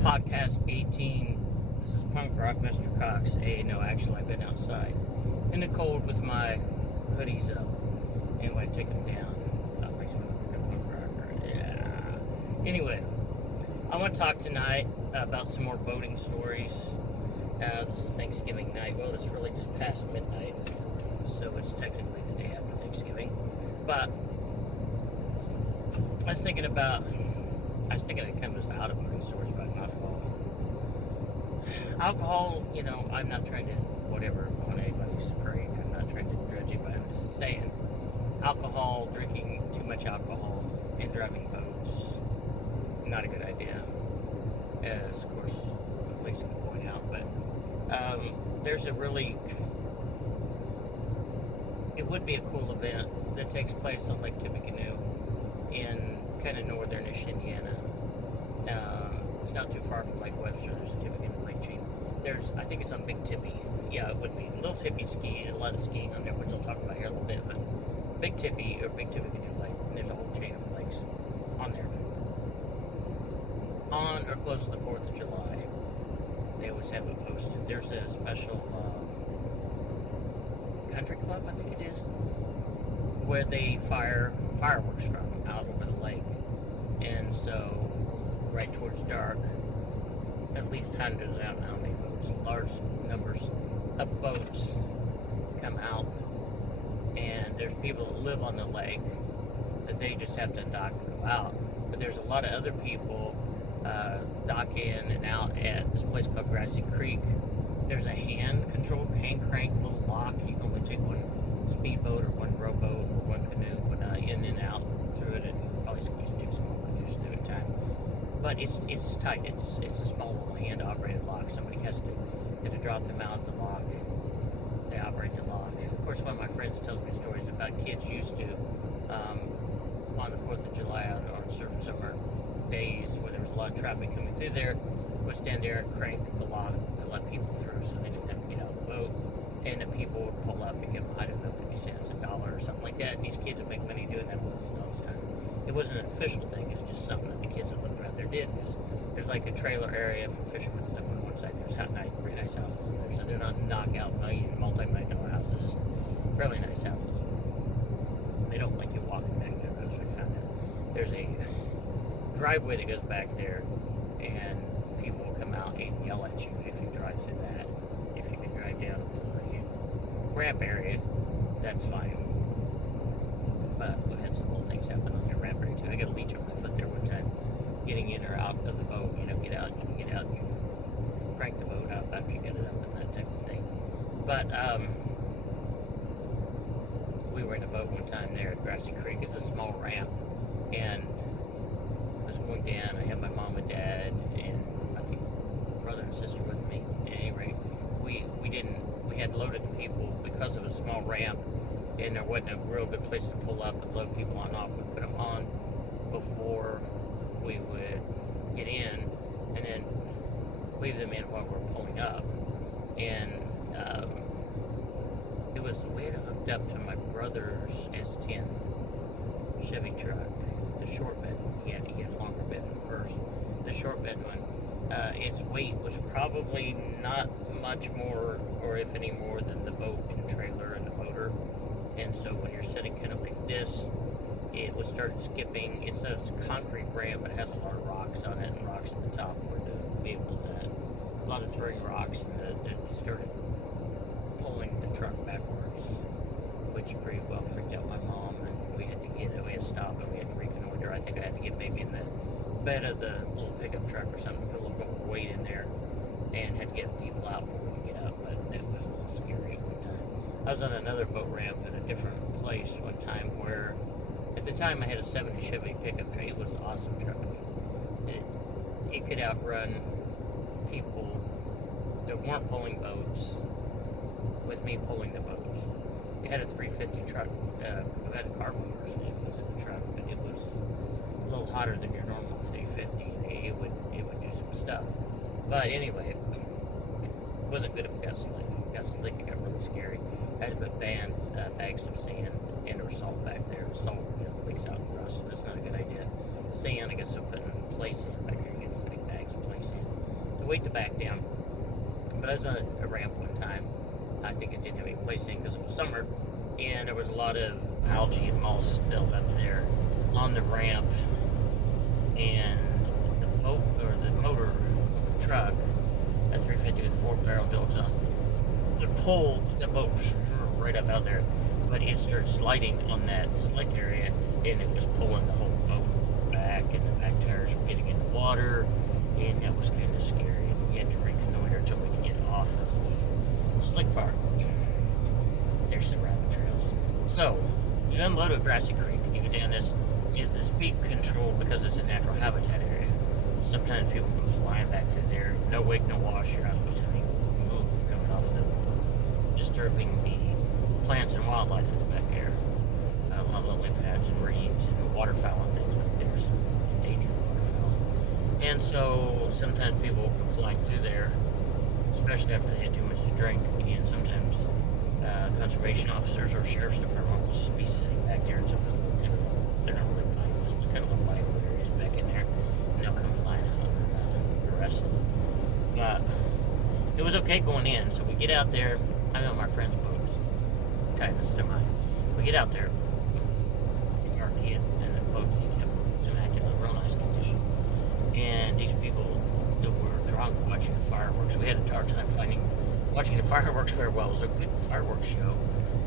Podcast 18. This is Punk Rock Mr. Cox. Hey, no, actually, I've been outside in the cold with my hoodies up. Anyway, take them down. That makes me look like a punk rocker. Yeah. Anyway, I want to talk tonight about some more boating stories. This is Thanksgiving night. Well, it's really just past midnight, so it's technically the day after Thanksgiving. But I was thinking it comes out of boating stories, but not at all. Alcohol, I'm not trying to whatever on anybody's parade. I'm not trying to judge it, but I'm just saying, drinking too much alcohol and driving boats, not a good idea. As of course the police can point out, but there's it would be a cool event that takes place on Lake Tippecanoe in kind of northern-ish Indiana. It's not too far from Lake Webster. There's a Tippecanoe Lake chain. I think it's on Big Tippy. Yeah, it would be. Little Tippy skiing, a lot of skiing on there, which I'll talk about here in a little bit, but Big Tippy, or Big Tippecanoe Lake, and there's a whole chain of lakes on there. On or close to the 4th of July, they always have it posted. There's a special country club, I think it is, where they fire fireworks from out over the lake. And so, right towards dark, at least hundreds, I don't know how many boats, large numbers of boats come out. And there's people that live on the lake that they just have to dock and go out. But there's a lot of other people dock in and out at this place called Grassy Creek. There's a hand crank little lock. You can only take one speedboat or one rowboat or one canoe, but in and out through it, and you can probably squeeze 2 small canoes through at a time. But it's tight. It's a small little hand operated lock. Somebody has to drop them out of the lock. They operate the lock. Of course, one of my friends tells me stories about kids used to on the 4th of July on certain summer days where there was a lot of traffic coming through there, would stand there and crank the lock to let people through so they didn't have to get out of the boat. And the people would pull up and give them, I don't know, 50 cents, $1 or something like that. And these kids would make money doing that all this time. It wasn't an official thing, it's just something that the kids that lived around there did. There's like a trailer area for fishermen stuff on one side. There's pretty nice houses in there. So they're not knockout multi-million dollar houses, just fairly nice houses. They don't like you walking back there, that's what we found out. There's a driveway that goes back there, and people will come out and yell at you if you drive through that. If you can drive down to the ramp area, that's fine. But we had some little things happen on the ramp area too. I got a leech on my foot there one time, getting in or out of the boat. Get out, you crank the boat up after you get it up and that type of thing. But we were in a boat one time there at Grassy Creek. It's a small ramp, and I was going down. I had my mom and dad and I think brother and sister with me. At any rate, we had loaded the people because it was a small ramp and there wasn't a real good place to pull up and load people on and off. We put them on before we would get in and then leave them in while we were pulling up. And we had it hooked up to my brother's S10 Chevy truck, the short bed. He had a longer bed than the first. The short bed one, its weight was probably not much more, or if any more, than the boat and trailer and the motor. And so when you're sitting kind of like this, it would start skipping. It's a concrete ramp, but it has a lot of rocks on it and rocks at the top where the vehicle's at. A lot of throwing rocks, and it started pulling the truck backwards, which pretty well freaked out my mom, and we had to stop and we had to reconnoiter. I think I had to get maybe in the bed of the little pickup truck or something, put a little more weight in there, and had to get people out before we could get out, but it was a little scary at one time. I was on another boat ramp at a different place one time where, at the time I had a 70 Chevy pickup truck. It was an awesome truck. It could outrun people that weren't pulling boats with me pulling the boats. It had a 350 truck. We had a carburetor in the truck, but it was a little hotter than your normal 350. It would do some stuff. But anyway, it wasn't good if it got slick. If it got slick, it got really scary. I had to put bags of sand and or salt back there. Salt leaks out and rust. That's not a good idea. Sand, I guess, so putting clay sand back there. You get these big bags of clay sand. wait to back down. But I was on a ramp one time. I think it didn't have any placing because it was summer, and there was a lot of algae and moss built up there on the ramp, and the boat or the motor truck, a 350 with 4-barrel dual exhaust, would pull the boat right up out there, but it started sliding on that slick area, and it was pulling the whole boat back, and the back tires were getting in the water, and that was kind of scary. We had to reconnoiter until we could get off of the slick part. There's some rabbit trails. So you unload at Grassy Creek, you go down this. The speed control, because it's a natural habitat area. Sometimes people go flying back through there. No wake, no wash. You're not supposed to have any movement coming off the boat, disturbing the plants and wildlife that's back there. A lot of lily pads and reeds and waterfowl and things, but there's some endangered waterfowl. And so sometimes people go flying through there, especially after they had too much to drink. And sometimes conservation officers or sheriff's department will be sitting back there, and sometimes they're not really bayous, but kind of little bayou areas back in there, and they'll come flying out and arrest them. But it was okay going in, so we get out there. I know my friend's boat is kindness to mine. We get out there, park it, and the boat kept immaculate, real nice condition. And these people that were drunk watching the fireworks, we had a hard time watching the fireworks very well. It was a good fireworks show,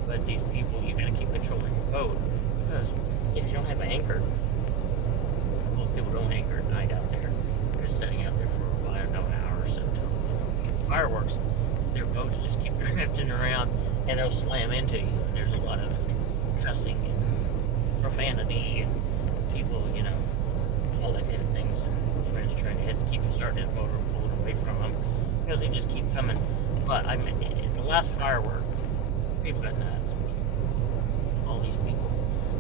but these people, you got to keep controlling your boat, because if you don't have an anchor, most people don't anchor at night out there. They're just sitting out there for a while, an hour or so till get fireworks. Their boats just keep drifting around, and they'll slam into you. And there's a lot of cussing and profanity, and people, all that kind of things. And my friend's trying to keep starting his motor and pulling away from them because they just keep coming. But I mean, at the last firework, people got nuts. All these people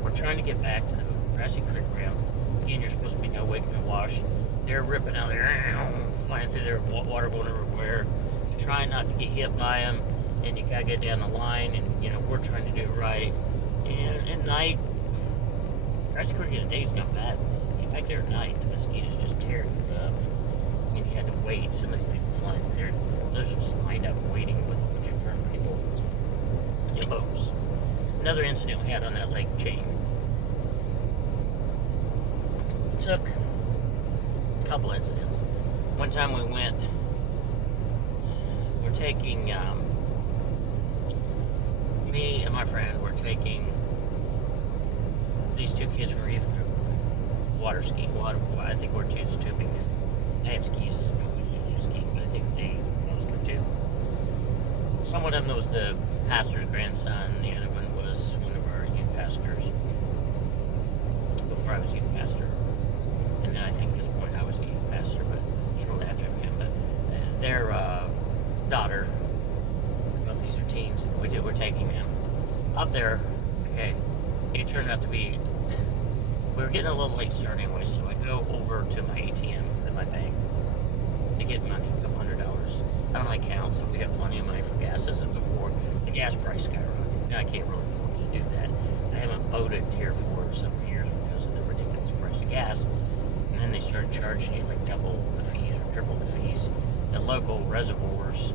were trying to get back to the Grassy Creek ramp. Again, you're supposed to be no wake, no wash. They're ripping out there, flying through there, water going everywhere. You're trying not to get hit by them, and you gotta get down the line. And we're trying to do it right. And at night, Grassy Creek in the day is not bad. Get back there at night, the mosquitoes just tear you up, and you had to wait. Some of these people flying through there, those are just lined up waiting with a bunch of grown people in boats. Another incident we had on that lake chain. Took a couple incidents. One time we're taking, me and my friend were taking these two kids from our youth group, water skiing. I think we're tubing. I had skis as people used to ski, but I think they mostly do. Some of them was the pastor's grandson, the other one was one of our youth pastors before I was youth pastor. And then I think at this point I was the youth pastor, but shortly after I became. But their daughter, both these are teens, we're taking them up there. Okay, it turned out to be, we were getting a little late start anyway, so I go over to my ATM at my bank to get money, a couple $100 out of my account, so we have plenty of money for gas. This is before the gas price skyrocketed. Now I can't really afford to do that. I haven't boated here for several years because of the ridiculous price of gas. And then they started charging you like double the fees or triple the fees. The local reservoirs,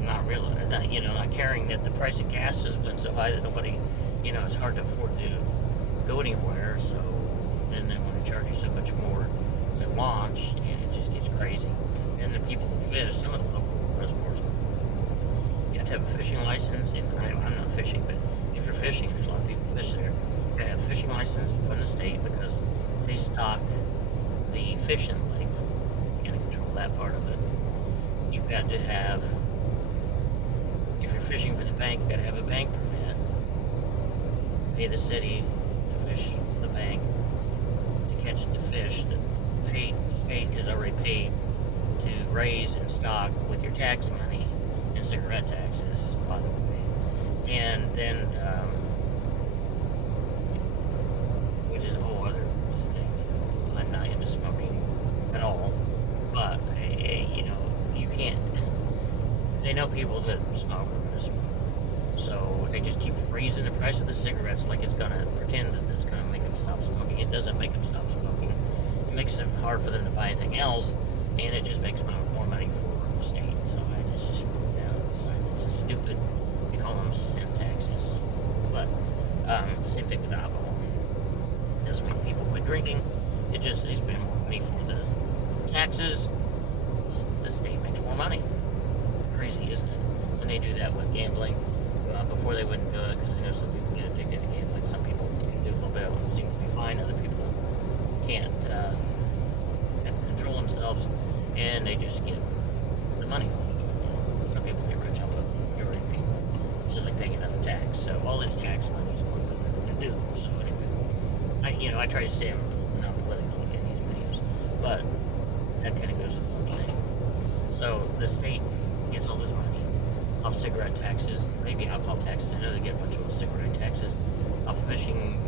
not caring that the price of gas has been so high that nobody, it's hard to afford to go anywhere. So then they want to charge you so much more to launch, and it just gets crazy. And the people who fish, some of the local reservoirs, you have to have a fishing license. I'm not fishing, but if you're fishing, there's a lot of people who fish there. You gotta have a fishing license from the state because they stock the fish in the lake. You gotta control that part of it. You've got to have, if you're fishing for the bank, you gotta have a bank permit. Pay the city to fish the bank to catch the fish that the state has already paid to raise and stock with your tax money and cigarette taxes, by the way. And then, which is a whole other thing. I'm not into smoking at all, but you can't. They know people that smoke are going to smoke, so they just keep raising the price of the cigarettes like it's going to pretend that it's going to make them stop smoking. It doesn't make them stop smoking. It makes it hard for them to buy anything else, and it just makes thing with alcohol. It doesn't make people quit drinking. It just, they spend more money for the taxes. The state makes more money. Crazy, isn't it? And they do that with gambling. Before they wouldn't do it because they know some people get addicted to gambling. Some people can do a little bit of it and seem to be fine. Other people can't control themselves, and they just get the money off of it. Some people get rich off of it. Majority of people, it's just like paying another tax. So all this tax money is going to do. So anyway, I try to stay non-political in these videos, but that kind of goes without saying. So the state gets all this money off cigarette taxes, maybe alcohol taxes. I know they get a bunch of cigarette taxes off fishing.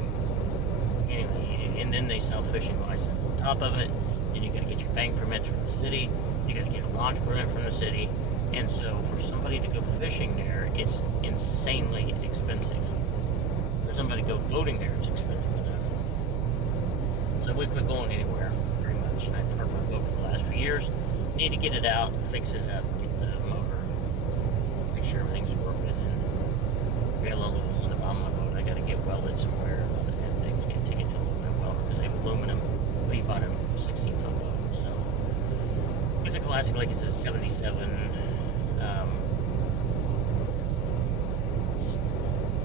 Anyway, and then they sell fishing license on top of it. Then you got to get your bank permits from the city. You got to get a launch permit from the city. And so for somebody to go fishing there, it's insanely expensive. For somebody to go boating there, it's expensive enough. So we quit going anywhere, pretty much. And I parked my boat for the last few years. Need to get it out, fix it up, get the motor, make sure everything's working, and we got a little hole in the bottom of my boat. I got to get welded somewhere, and all that kind of thing. Can't take it to aluminum welder because they have aluminum. We bought a 16-foot boat, so it's a classic, like it's a 77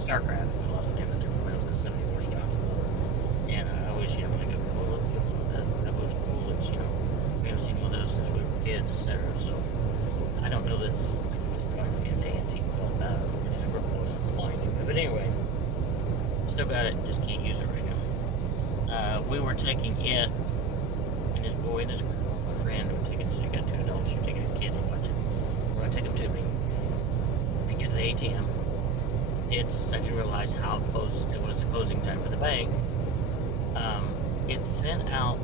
Starcraft. We lost the name of it from it. It was a 70 horse Johnson boat, and I always, when I go, that boat's cool. It's, we haven't seen one of those since we were kids, etc. So I don't know I think it's probably for the antique club. It's real close to the line anyway. But anyway, still got it, just can't use it right now. We were taking it and this boy and his girl, my friend, were taking, so you got 2 adults, you're taking his kids and watching. We're gonna take them tubing. We get to the ATM. I didn't realize how close it was to closing time for the bank. It sent out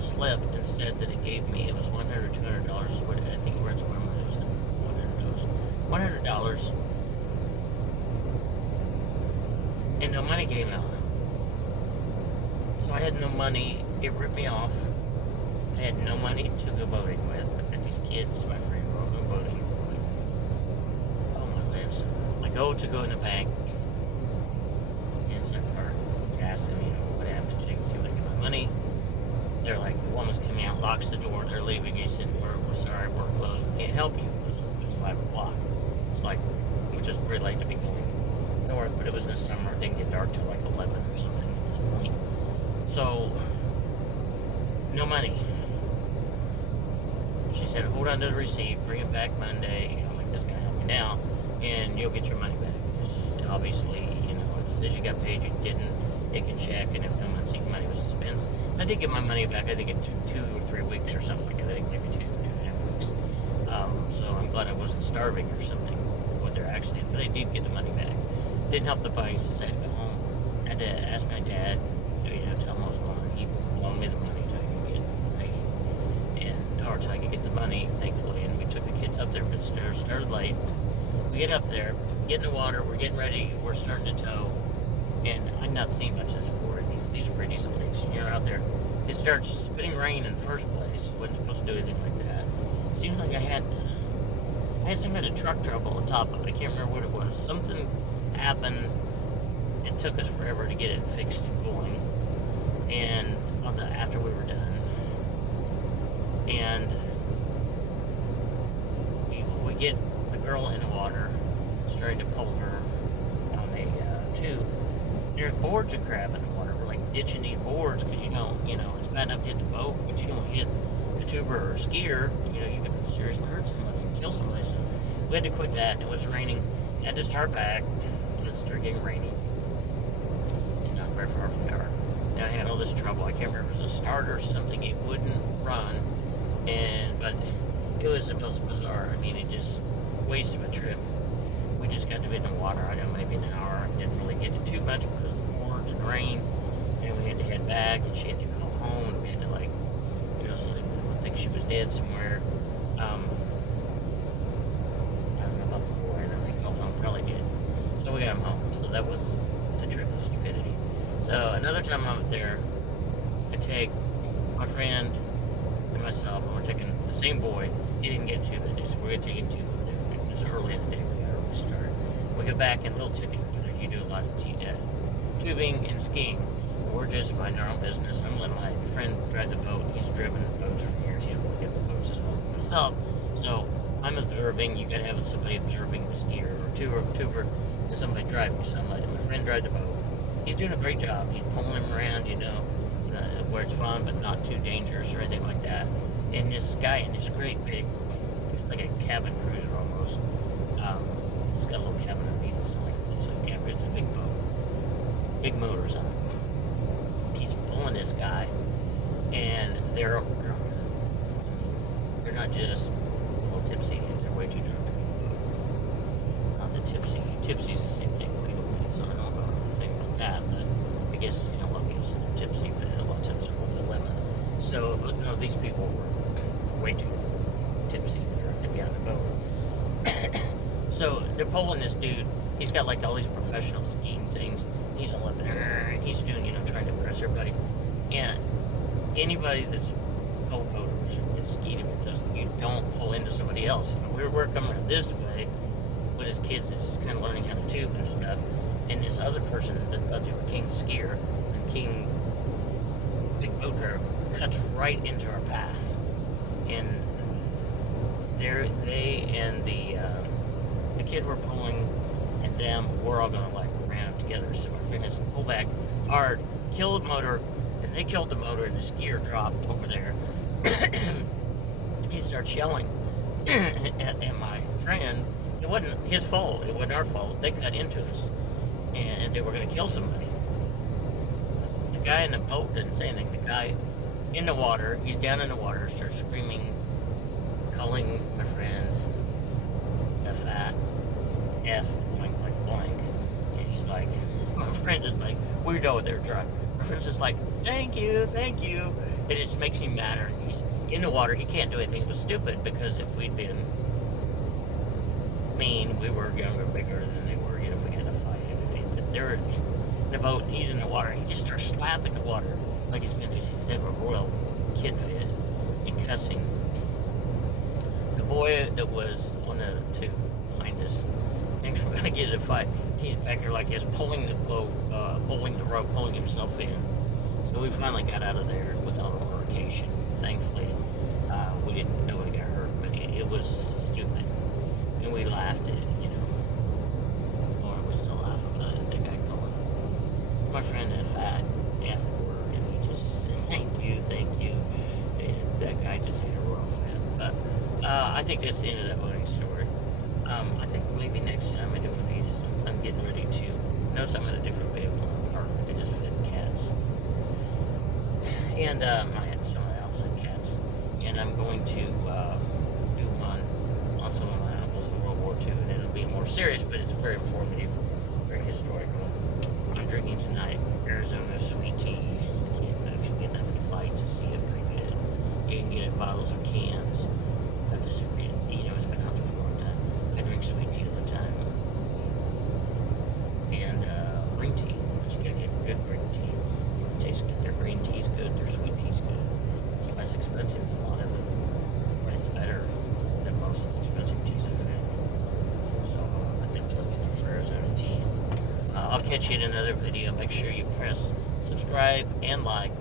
slip and said that it gave me, it was $100 or $200. What I think it was $100, and no money came out. So I had no money. It ripped me off. I had no money to go boating with. I got these kids, my friend, were all going boating. Oh my lands! I go to go in the bank, inside part, to ask them, what happened to check and see if I get my money. They're like, the woman's coming out, locks the door, they're leaving. He said, we're sorry, we're closed, we can't help you. It was 5 o'clock. It's like, which is pretty late to be going north, but it was in the summer. It didn't get dark till like 11 or something at this point. So, no money. She said, hold on to the receipt, bring it back Monday. I'm like, that's going to help me now, and you'll get your money back. Because obviously, it says you got paid, you didn't. It can check, and if no money was suspense. I did get my money back, I think in 2 or 3 weeks or something like that. I think maybe 2.5 weeks. So I'm glad I wasn't starving or something, what they're actually, but I did get the money back. Didn't help the bike since I had to go home. I had to ask my dad, tell him I was going. He loaned me the money until I could get paid, or until I could get the money, thankfully. And we took the kids up there, but started late. We get up there, get in the water, we're getting ready, we're starting to tow, and I'm not seeing much of this before. These are pretty decent lakes. You're out there. It starts spitting rain in the first place. It wasn't supposed to do anything like that. It seems like I had some kind of truck trouble on top of it. I can't remember what it was. Something happened. It took us forever to get it fixed and going. And after we were done, and we get the girl in the water, starting to pull her on a tube. There's boards of crab in the water. We're like ditching these boards because it's bad enough to hit the boat, but you don't hit a tuber or a skier, you could seriously hurt somebody or kill somebody. So we had to quit that. It was raining. I had to start back. It started getting rainy. And not very far from dark. And I had all this trouble. I can't remember if it was a starter or something. It wouldn't run. But it was the most bizarre. It just waste of a trip. We just got to be in the water, I don't know, maybe an hour. Didn't really get to too much because of the boards and rain. And we had to head back, and she had to call home, and we had to, so they wouldn't think she was dead somewhere. I don't know about the boy. I don't know if he called home, probably did. So we got him home. So that was a trip of stupidity. So another time I'm up there, I take my friend and myself, and we're taking the same boy. He didn't get tube that day, so we're going to take him tube up there. It was early in the day. We got early start. We go back in Little Tippy, where they're you do a lot of tubing and skiing. We're just minding our own business. I'm letting my friend drive the boat. He's driven boats for years. He don't get the boats as well for himself. So I'm observing. You gotta have somebody observing the skier or tuber, and somebody driving. So I'm letting my friend drive the boat. He's doing a great job. He's pulling him around, where it's fun but not too dangerous or anything like that. And this guy in this great big, it's like a cabin cruiser almost. It's got a little cabin underneath. It's not like a full-size camper. It's a big boat, big motors on it. He's pulling this guy, and they're drunk. They're not just tipsy. They're way too drunk to be in the boat. Not the tipsy. Tipsy's the same thing legally, so I don't know anything about that. But I guess a lot of people say they're tipsy, but a lot of times they're over the limit. So, but no, these people were way too tipsy to be on the boat. So they're pulling this dude. He's got like all these professional skiing things. He's all up in there, and he's doing, trying to impress everybody. And anybody that's pulled boaters and skied him, you don't pull into somebody else. We're coming around this way with his kids. This is kind of learning how to tube and stuff. And this other person that thought they were king skier and king big boat driver cuts right into our path. And they and the kid we're pulling and them, we're all gonna like ram up together. So my friend has to pull back hard, kill the motor, and they killed the motor, and the skier dropped over there. He starts yelling at my friend. It wasn't his fault. It wasn't our fault. They cut into us, and they were gonna kill somebody. The guy in the boat didn't say anything. The guy in the water, he's down in the water, starts screaming, calling my friend a fat F blank blank blank, and he's like, my friend is like, weirdo, they're drunk. My friend's just like, thank you, and it just makes him madder. And he's in the water, he can't do anything. It was stupid, because if we'd been mean, we were younger, bigger than they were, if we got in a fight, everything. But they're in the boat, and he's in the water. He just starts slapping the water like he's gonna do. He's in a royal kid fit and cussing. The boy that was on the tube behind us thinks we're gonna get in a fight. He's back here like this, pulling the boat, pulling the rope, pulling himself in. So we finally got out of there without altercation. Thankfully, we didn't, nobody got hurt, but it was stupid. And we laughed at it, Or we're still laughing about it. That guy calling my friend a fat F word, and he just said, thank you. And that guy just had a rough head. But I think that's the end of that boating story. I think maybe next time I do one of these, I'm getting ready to notice I'm in a different vehicle in the park. I just fed cats. And I had some outside cats. And I'm going to do one on some of my uncles in World War II. And it'll be more serious, but it's very informative, very historical. I'm drinking tonight Arizona sweet tea. I can't actually get enough light to see it very good. You can get it in bottles or cans. I've just read it. It's been out there for a long time. I drink sweet tea all the time. And green tea. But you gotta get good green tea. It tastes good. Their green tea's good. Their sweet tea's good. It's less expensive than a lot of it. But it's better than most of the expensive teas I've found. So I think plug in there for Arizona tea. I'll catch you in another video. Make sure you press subscribe and like